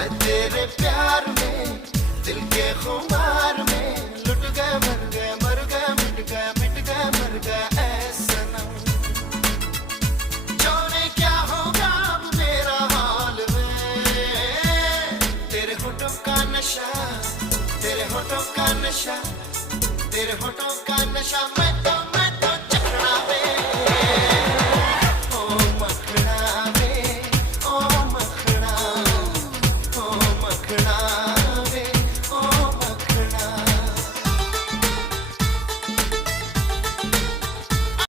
मैं तेरे प्यार में, दिल के खुमार में लुट गए, मर गए, मर गए, मिट गए, मिट गए, मर गए ऐ सनम। जाने क्या होगा अब मेरा हाल में, तेरे होठों का नशा, तेरे होठों का नशा, तेरे होठों का नशा मैं तो